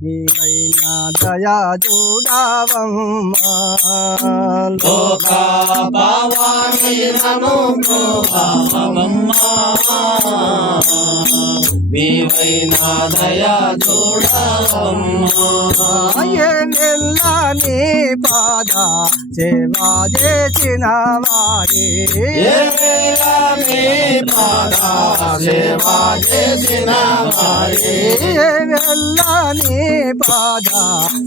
నీవైనా దయా చూడవమ్మా. లోక పవాని నను భూభావమ్మా నీవైనా దయా చూడవమ్మా లోక నీ పాద సేవా చేసిన వారి ఏమి పాద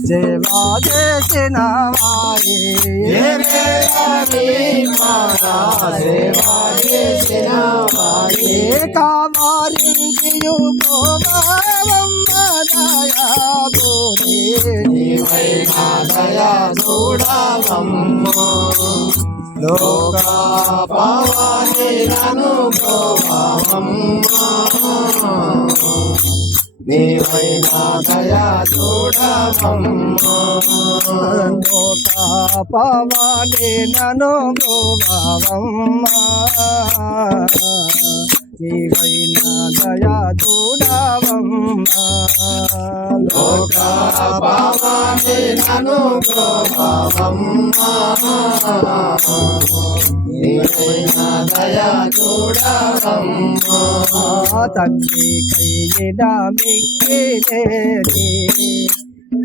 సేవా చేసిన వారి నెల్ల నీ పాద సేవా చేసిన వారి కామారించియు పోవమ్మ దయా బోధి లోక పవని నీవైనా దయా చూడవమ్మా లోక నను నీవైన దయా చూడవమ్మ లోక పవని నను నీవైనా దయా చూడవమ్మా తండ్రి కైన మిక్కిలేని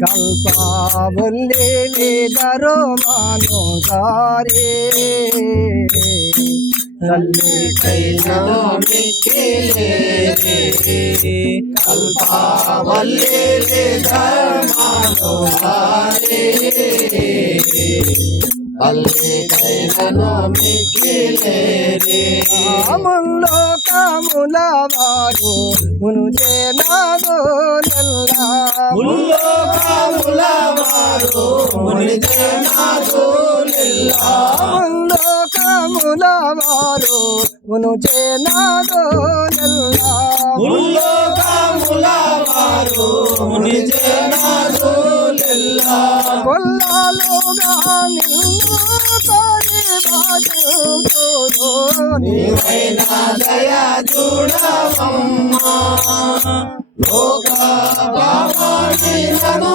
కల్పాబుల్లి నిదరు మాను సారే కల్పావల్లి ధర్మాను హారే అల్లి కైనను మిక్కిలే కాముల వారు మునుజే నాదో వారు కాముల వారు మునిజనాథు లిల్లా కొల్లాలుగా నీవైనా దయా చూడవమ్మా. లోక భావాన్ని నను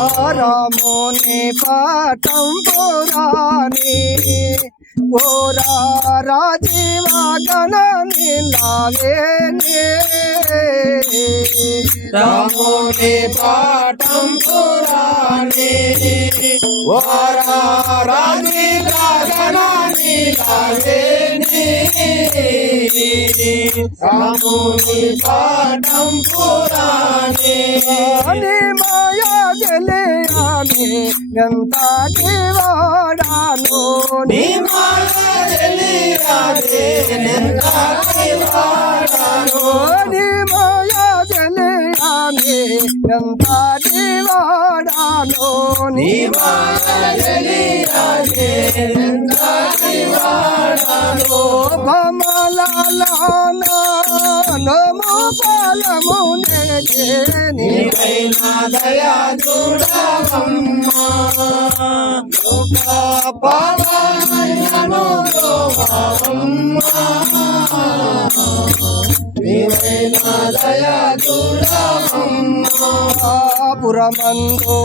రాముని పాఠం పురాణి ఓరా రాజీవా గణ నిలావేనే రాముని పాఠం పురాణి వారా రాణి గగనాని లావేని రాముని పాఠం పురాణి మాయా గెలియాని వాడాను నీ మాయ తెలియాలి నెంతాకి వాడాను నీ మాయా గెలియాని ఎంతటి వాడాను నీ తెలియాలి వాడాను నమో పాలము నీవైనా దయా చూడవమ్మా లోక నీవైనా దయా చూడవమ్మా పురమందు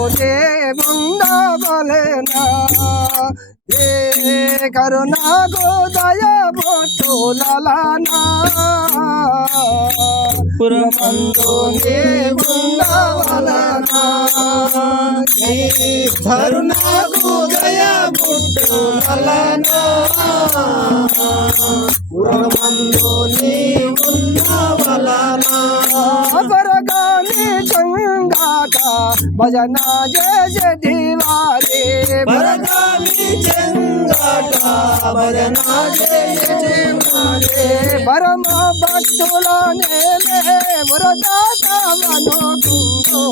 ఏ కరుణాకు దయ బొట్టులనా పురమందు నీ ఉండవలనా నీ కరుణకు దయ పుట్టులనా పురమందు నీ ఉండవలనా అపరగాని చంగాట భజన చేసే దివారే వరదాని చెంగాట భజన జయ పరమ భక్తుల నేలే మురదాత మనోకుందో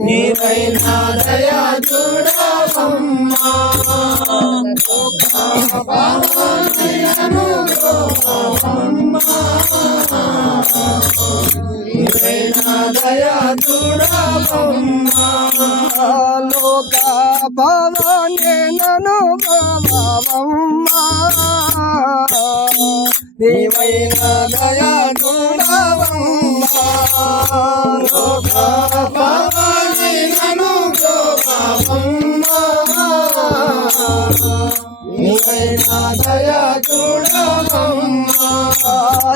నీవైన దయా చూడవమ్మా లోక భవనే నను భవమ్మా నీవైన దయా చూడవమ్మా లోక భవాని నను గోవమ్మా నీవైన దయా చూడవమ్మా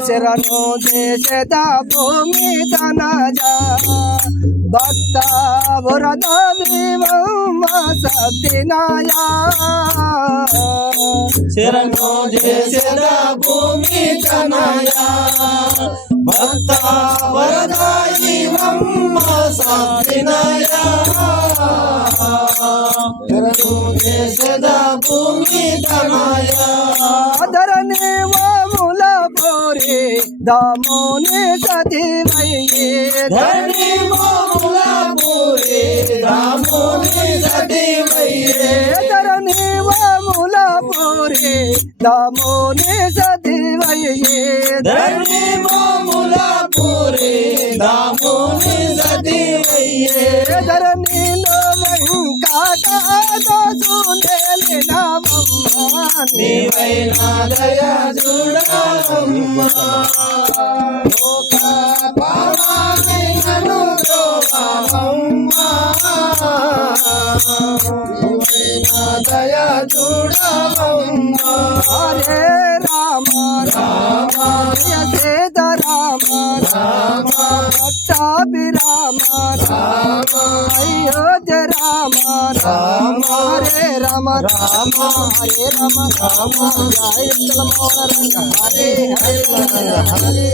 శరణు చేసేద భూమి తనజా భక్త వరద విమమ్మ సత్యనాయా శరణు చేసేద భూమి తనయా. భక్త వరదాయి మమ్మ సాధినయా శరణు చేసేద భూమి తనయా ధరణి వాముల పోరి దాముని సతివయ్యే ధరణి మోముల పోరి దాముని సతివయ్యే ధరణి మోముల పూరి రాముని ధరణిలో దయా నీవైన దయా చూడమ్మా హరే రామ రామ సీత రామ రామ పట్టాభి రామ రామ అయోధ్య రామ రామ హరే రామ రామ హరే రామ రామ జయ రంగ హరే హరే హరే